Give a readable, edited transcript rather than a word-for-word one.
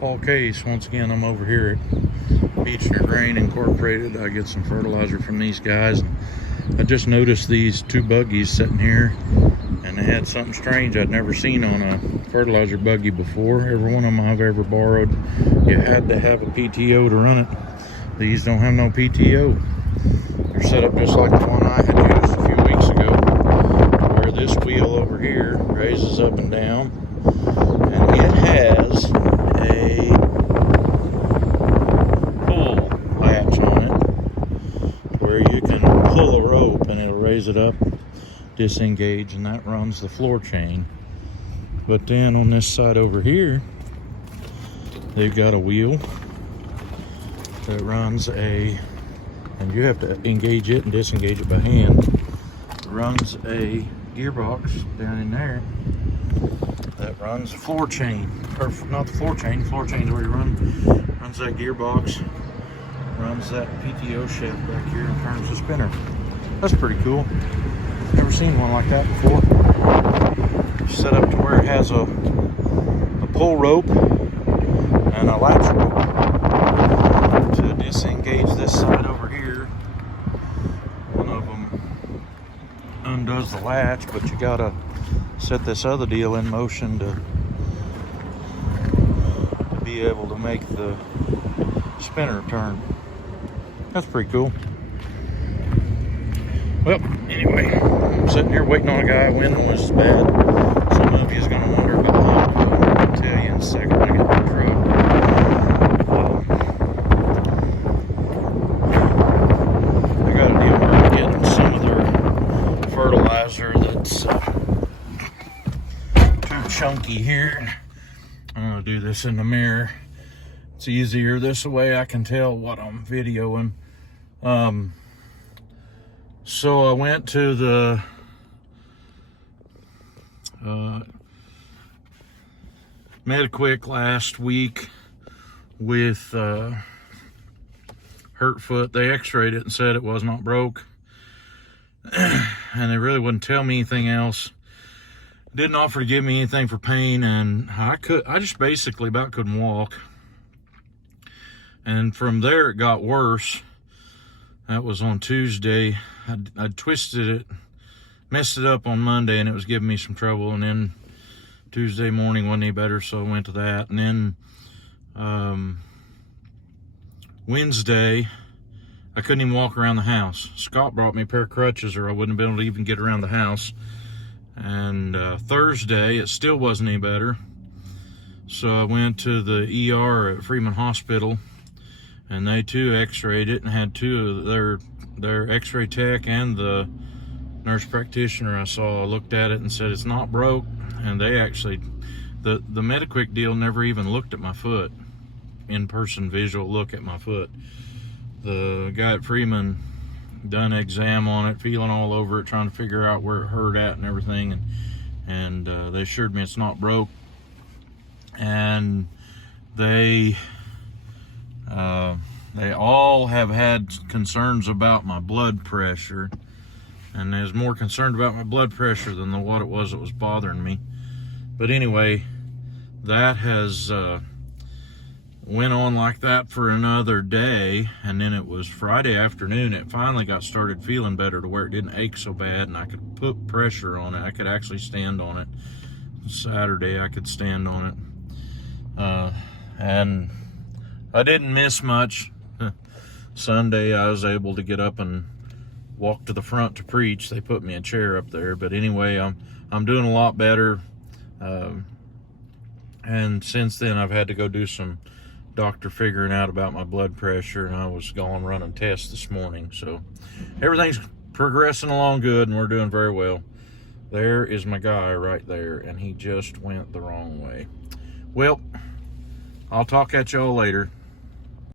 Paul Case. Once again, I'm over here at Beechner Grain Incorporated. I get some fertilizer from these guys. I just noticed these two buggies sitting here, and they had something strange I'd never seen on a fertilizer buggy before. Every one of them I've ever borrowed, you had to have a PTO to run it. These don't have no PTO. They're set up just like the one I had used a few weeks ago, where this wheel over here raises up and down, and it has a pull latch on it where you can pull a rope and it'll raise it up, disengage, and that runs the floor chain. But then on this side over here, they've got a wheel that runs and you have to engage it and disengage it by hand. It runs a gearbox down in there that runs the floor chain, or not the floor chain is where you runs that gearbox, runs that PTO shaft back here and turns the spinner. That's pretty cool. Never seen one like that before. Set up to where it has a pull rope and a latch rope to disengage this side over here. One of them undoes the latch, but you gotta set this other deal in motion to be able to make the spinner turn. That's pretty cool. Well, anyway, I'm sitting here waiting on a guy. Wind was bad. Some of you is going to wonder about that. I'll tell you in a second when I get the truck. I got a deal where I'm getting some of their fertilizer that's too chunky here. I'm going to do this in the mirror. It's easier this way. I can tell what I'm videoing. So I went to the Mediquick last week with hurt foot. They x-rayed it and said it was not broke, and they really wouldn't tell me anything else. Didn't offer to give me anything for pain, and I just basically about couldn't walk. And from there it got worse. That was on Tuesday. I twisted it, messed it up on Monday, and it was giving me some trouble. And then Tuesday morning wasn't any better, so I went to that. And then Wednesday, I couldn't even walk around the house. Scott brought me a pair of crutches, or I wouldn't have been able to even get around the house. And Thursday, it still wasn't any better. So I went to the ER at Freeman Hospital, and they too x-rayed it and had two of their x-ray tech and the nurse practitioner I saw looked at it and said it's not broke. And they actually, the Mediquick deal never even looked at my foot, in-person visual look at my foot. The guy at Freeman done an exam on it, feeling all over it, trying to figure out where it hurt at and everything, and they assured me it's not broke. And they all have had concerns about my blood pressure, and I was more concerned about my blood pressure than what it was that was bothering me. But anyway, that has went on like that for another day, and then it was Friday afternoon it finally got started feeling better to where it didn't ache so bad, and I could put pressure on it. I could actually stand on it. Saturday I could stand on it, and I didn't miss much. Sunday I was able to get up and walk to the front to preach. They put me a chair up there, but anyway, I'm doing a lot better. And since then I've had to go do some doctor figuring out about my blood pressure, and I was going running tests this morning. So everything's progressing along good, and we're doing very well. There is my guy right there, and he just went the wrong way. Well, I'll talk at y'all later.